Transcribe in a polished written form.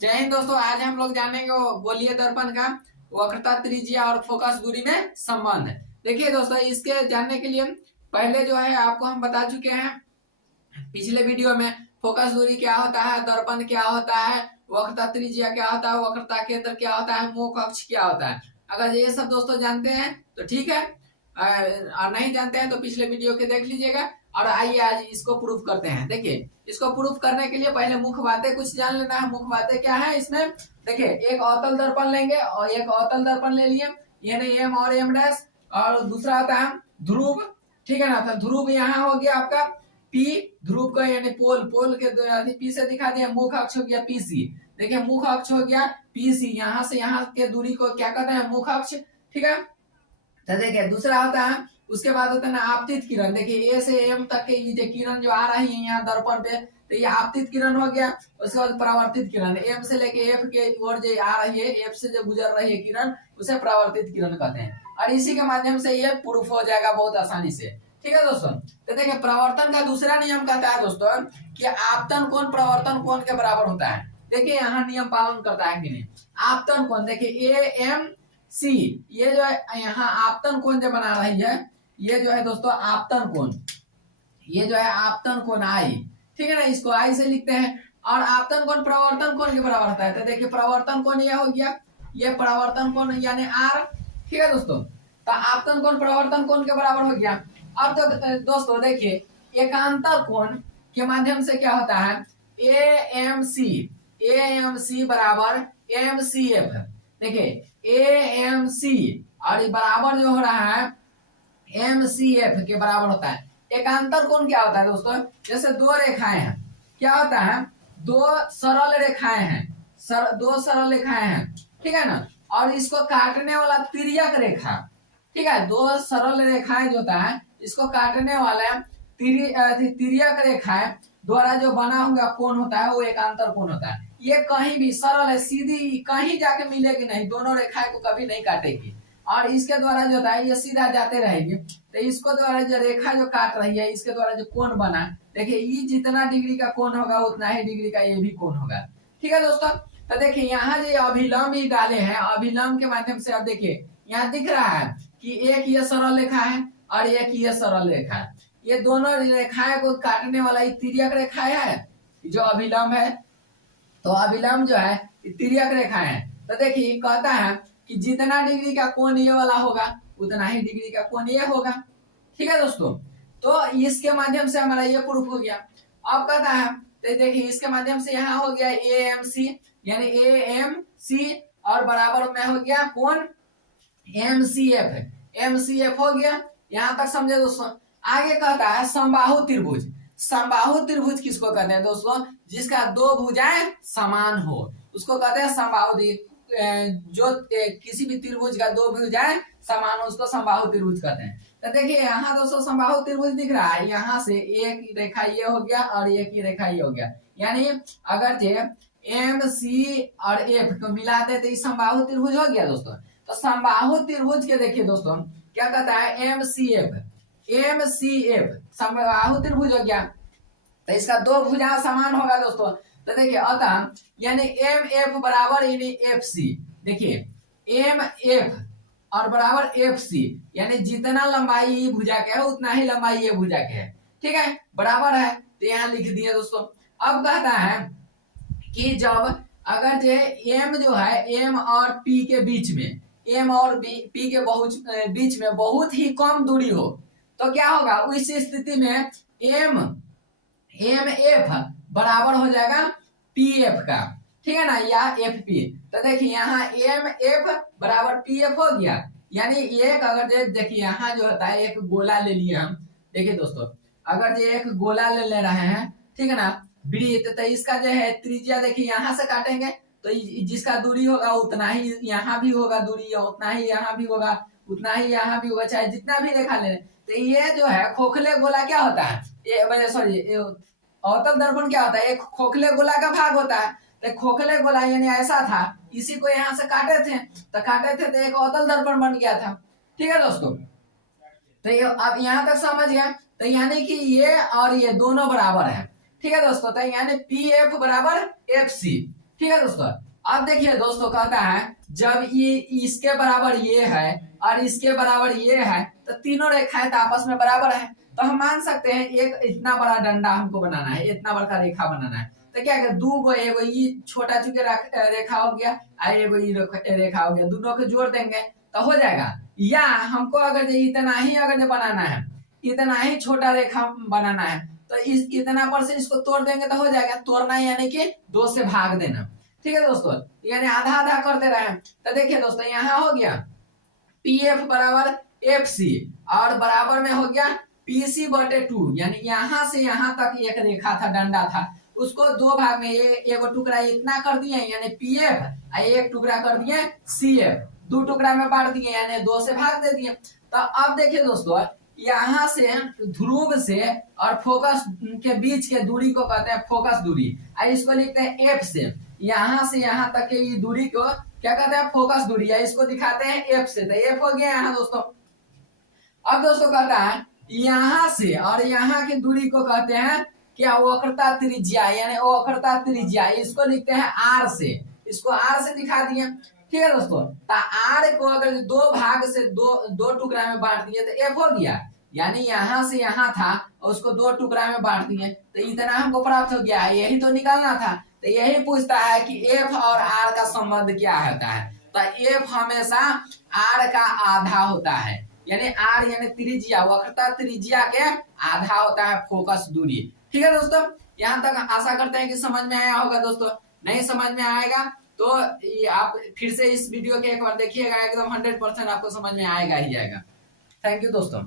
जय हिंद दोस्तों। आज हम लोग जानेंगे वो गोलीय दर्पण का वक्रता, त्रिज्या और फोकस दूरी में संबंध। देखिए दोस्तों, इसके जानने के लिए पहले जो है आपको हम बता चुके हैं पिछले वीडियो में। फोकस दूरी क्या होता है, दर्पण क्या होता है, वक्रता त्रिज्या क्या होता है, वक्रता केंद्र क्या होता है, मुख अक्ष क्या होता है। अगर ये सब दोस्तों जानते हैं तो ठीक है, और नहीं जानते हैं तो पिछले वीडियो के देख लीजिएगा। और आइए आज इसको प्रूफ करते हैं। देखिए, इसको प्रूफ करने के लिए पहले मुख्य बातें कुछ जान लेना है। मुख्य बातें क्या है इसमें? देखिए, एक अवतल दर्पण लेंगे और एक अवतल दर्पण ले लिए, यानी एम और एम डैश, और दूसरा होता है ध्रुव। ठीक है ना, तो ध्रुव यहाँ हो गया आपका पी, ध्रुव का यानी पोल, पोल के पी से दिखा दिया। मुख्य अक्ष हो गया पीसी। देखिए, मुख्य अक्ष हो गया पीसी, यहाँ से यहाँ के दूरी को क्या कहते हैं? मुख्य अक्ष। ठीक है, तो देखिए दूसरा होता है, उसके बाद होता है ना आपतित किरण। देखिए ए से एम तक के ये जो किरण जो आ रही है यहाँ दर्पण पे, तो ये आपतित किरण हो गया। उसके बाद परावर्तित किरण, एम से लेके एफ के ओर जो आ रही है, एफ से जो गुजर रही है किरण, उसे परावर्तित किरण कहते हैं। और इसी के माध्यम से ये प्रूफ हो जाएगा बहुत आसानी से। ठीक है दोस्तों, तो देखिए प्रवर्तन का दूसरा नियम कहता है दोस्तों कि आपतन कोण प्रवर्तन कोण के बराबर होता है। देखिए यहाँ नियम पालन करता है कि नहीं। आपतन कोण देखिए ए एम सी, ये जो है यहाँ आपतन कोण जो बना रही है, ये जो है दोस्तों आपतन कोण, ये जो है आपतन कोण आई। ठीक है ना, इसको आई से लिखते हैं। और आपतन कोण प्रवर्तन कोण के बराबर होता है। तो देखिए प्रवर्तन कोण ये हो गया, ये प्रवर्तन कोण यानी आर। ठीक है दोस्तों, तो आपतन कोण प्रवर्तन कोण के बराबर हो गया। अब तो दोस्तों देखिए, एकांतर कोण के माध्यम से क्या होता है? ए एम सी बराबर एम सी एफ। देखिए ए एम सी और बराबर जो हो रहा है एम सी एफ के बराबर होता है। एकांतर कोण क्या होता है दोस्तों? जैसे दो रेखाएं हैं, क्या होता है? दो सरल रेखाएं हैं, दो सरल रेखाएं हैं। ठीक है ना, और इसको काटने वाला तिर्यक रेखा। ठीक है, दो सरल रेखाएं जो होता है, इसको काटने वाला तिर्यक रेखाएं द्वारा जो बना हुआ कोण होता है वो एकांतर कोण होता है। ये कहीं भी सरल है, सीधी कहीं जाके मिलेगी नहीं, दोनों रेखाएं को कभी नहीं काटेगी। और इसके द्वारा जो है ये सीधा जाते रहेगी। तो इसको द्वारा जो रेखा जो काट रही है, इसके द्वारा जो कोण बना, देखिए ये जितना डिग्री का कोण होगा उतना ही डिग्री का ये भी कोण होगा। ठीक है दोस्तों, तो देखिए यहाँ जो अभिलंब ही डाले हैं, अभिलंब के माध्यम से अब देखिए यहाँ दिख रहा है कि एक ये सरल रेखा है और एक ये सरल रेखा है। ये दोनों रेखाएं को काटने वाला ये तिर्यक रेखा है जो अभिलंब है। तो अभिलंब जो है तिर्यक रेखा है। तो देखिए कहता है कि जितना डिग्री का कोण ये वाला होगा उतना ही डिग्री का कोण ये होगा। ठीक है दोस्तों, तो इसके माध्यम से हमारा ये प्रूफ हो गया। अब कहता है, तो देखिए इसके माध्यम से यहाँ हो गया ए एम सी, यानी ए एम सी और बराबर में हो गया कोण एम सी एफ हो गया। यहां तक समझे दोस्तों। आगे कहता है समबाहु त्रिभुज। समबाहु त्रिभुज किसको कहते हैं दोस्तों? जिसका दो भुजाएं समान हो उसको कहते हैं समबाहु। जो किसी भी त्रिभुज का दो भुजाएं समान हो उसको समबाहु त्रिभुज कहते हैं। तो देखिए यहाँ दोस्तों समबाहु त्रिभुज दिख रहा है, यहाँ से एक रेखा ये हो गया और एक ही रेखा ये हो गया। यानी अगर जे एम सी और एफ को मिलाते तो समबाहु त्रिभुज हो गया दोस्तों। तो समबाहु त्रिभुज के देखिए दोस्तों क्या कहता है? एम सी एफ समबाहु त्रिभुज हो गया। तो इसका दो भुजा समान होगा दोस्तों। तो देखिए अतः यानी एम एफ बराबर यानी एफ सी। देखिए एम एफ और बराबर एफ सी, यानी जितना लंबाई ये भुजा के है उतना ही लंबाई ये भुजा के है। ठीक है, बराबर है, तो यहाँ लिख दिए दोस्तों। अब कहता है कि जब अगर जो एम जो है एम और पी के बीच में, एम और पी के बीच में बहुत ही कम दूरी हो तो क्या होगा? उस स्थिति में एम एफ बराबर हो जाएगा पी एफ का। ठीक है ना, या एफ पी। तो देखिए यहाँ एम एफ बराबर पी एफ हो गया। यानी एक अगर देखिए यहाँ जो होता है एक गोला ले लिए हम। देखिए दोस्तों, अगर जो एक गोला ले रहे हैं, ठीक है ना, वृत्त, तो इसका जो है त्रिज्या देखिए यहाँ से काटेंगे तो जिसका दूरी होगा उतना ही यहाँ भी होगा दूरी, उतना ही यहाँ भी होगा, उतना ही यहाँ भी होगा, चाहे जितना भी रेखा ले। तो ये जो है खोखले गोला क्या होता है? ये सॉरी अवतल दर्पण क्या होता है? एक खोखले गोला का भाग होता है। तो खोखले गोला यानी ऐसा था, इसी को यहाँ से काटे थे तो एक अवतल दर्पण बन गया था। ठीक है दोस्तों, तो ये अब यहाँ तक समझ गया। तो यानी कि ये और ये दोनों बराबर है। ठीक है दोस्तों, तो यानी पी एफ बराबर एफ सी। ठीक है दोस्तों। अब देखिए दोस्तों, कहता है जब ये इसके बराबर ये है और इसके बराबर ये है तो तीनों रेखाएं तो आपस में बराबर है, तो हम मान सकते हैं एक इतना बड़ा डंडा हमको बनाना है, इतना बड़ा रेखा बनाना है, तो क्या है दो गो, एगो ये छोटा चुके रेखा हो गया और एगो ये रेखा हो गया, दोनों को जोड़ देंगे तो हो जाएगा। या हमको अगर इतना ही अगर बनाना है, इतना ही छोटा रेखा बनाना है, तो इस इतना पर से इसको तोड़ देंगे तो हो जाएगा। तोड़ना यानी कि 2 से भाग देना, ठीक है दोस्तों, यानी आधा आधा करते रहे। तो देखिए दोस्तों, यहाँ हो गया PF बराबर FC और बराबर में हो गया PC/2, यानी यहाँ से यहाँ तक एक रेखा था, डंडा था, उसको 2 भाग में एक टुकड़ा इतना कर दिए यानी PF और एक टुकड़ा कर दिए CF, 2 टुकड़ा में बांट दिए यानी 2 से भाग दे दिए। तो अब देखिए दोस्तों, यहाँ से ध्रुव से और फोकस के बीच के दूरी को कहते हैं फोकस दूरी, और इसको लिखते हैं F से। यहाँ से यहाँ तक की दूरी को क्या कहते हैं फोकस दूरी, है इसको दिखाते हैं F से, तो F हो गया यहाँ दोस्तों। अब दोस्तों कहता है यहाँ से और यहाँ की दूरी को कहते हैं क्या, वक्रता त्रिज्या, यानी वक्रता त्रिज्या, इसको लिखते हैं R से, इसको R से दिखा दिए, ठीक है दोस्तों। तो R को अगर 2 भाग से दो टुकड़ा में बांट दिए तो F हो गया, यानी यहाँ से यहाँ था उसको 2 टुकड़ा में बांट दिए तो इतना हमको प्राप्त हो गया, यही तो निकालना था। तो यही पूछता है कि F और R का संबंध क्या होता है, तो F हमेशा R का आधा होता है, यानी R यानी त्रिज्या, वक्रता त्रिज्या के आधा होता है फोकस दूरी, ठीक है दोस्तों। यहाँ तक आशा करते हैं कि समझ में आया होगा दोस्तों। नहीं समझ में आएगा तो आप फिर से इस वीडियो के एक बार देखिएगा, एकदम 100% आपको समझ में आएगा ही आएगा। थैंक यू दोस्तों।